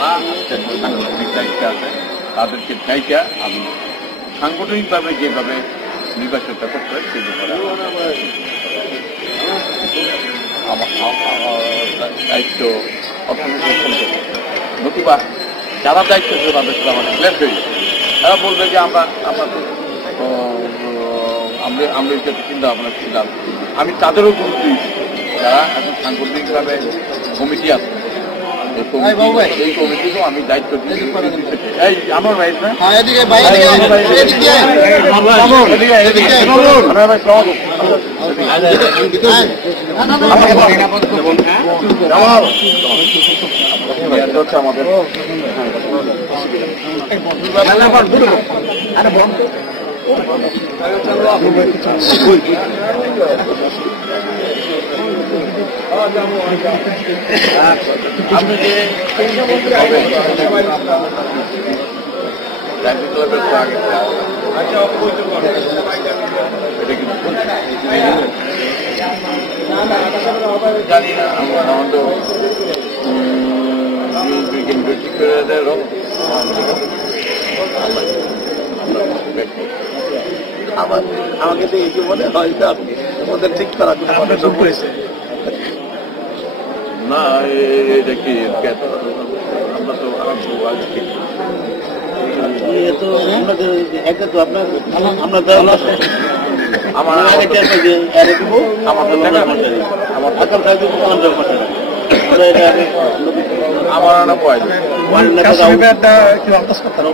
যারা সাংগঠনিক দায়িত্বে আছে তাদেরকে চাইটা আমি সাংগঠনিকভাবে যেভাবে নির্বাচনটা করতে হয় সেই ব্যাপারে আমার দায়িত্ব অর্থনৈতিক নতুবা যারা দায়িত্ব ছিল তাদের সাথে আমাদের ক্লেশ হয়ে যাবে। তারা বলবে যে আমরা যেটা চিন্তা ভাবনা ছিলাম আমি তাদেরও গুরুত্ব দিচ্ছি যারা এখন সাংগঠনিকভাবে কমিটি আছে এই কমিটিকেও আমি দায়িত্ব দিচ্ছি। এই আমার ভাই না আমাদের আপনি যে জানি না আমাদের আমাকে তো এই মনে হয় আপনি ওদের ঠিক করা করেছে না এটা কি আমরা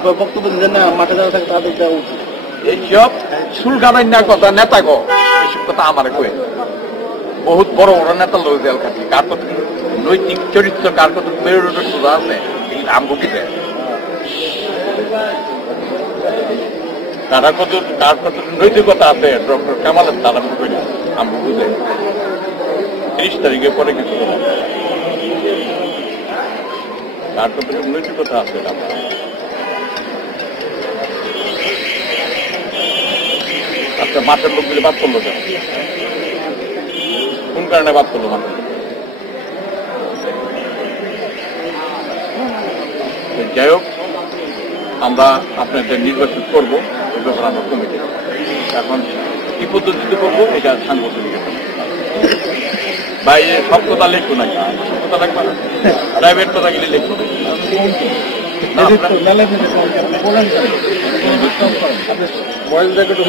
তো বক্তব্য দেন না মাঠে যাওয়া থাকে তাদের এইসব সুলগানার কথা নেতা গো এইসব কথা আমার কয়ে বহুত বড় বড় নেতা লোক জেল খাটি কার কত নৈতিক চরিত্র কার কত মেরুদণ্ড সোজা আছে আমবুকি দেয় তারা কত কার কত নৈতিকতা আছে ডক্টর কামালের তারা বুঝবে না আমবুকি দেয় 30 তারিখের পরে কিছু কার কত নৈতিকতা আছে আচ্ছা মাঠের লোকগুলি বাদ করলো কেন কোন কারণে বাদ করলো মাঠের যাই হোক আমরা আপনাদের নির্বাচন করবো এই ব্যাপারে আমরা কমিটি এখন কি পদ্ধতিতে করবো এটা সাংগঠনিক ভাই সব কথা লিখবো নাকি সব কথা লাগবে না প্রাইভেট কথা গেলে লিখবো বয়স দেখে তো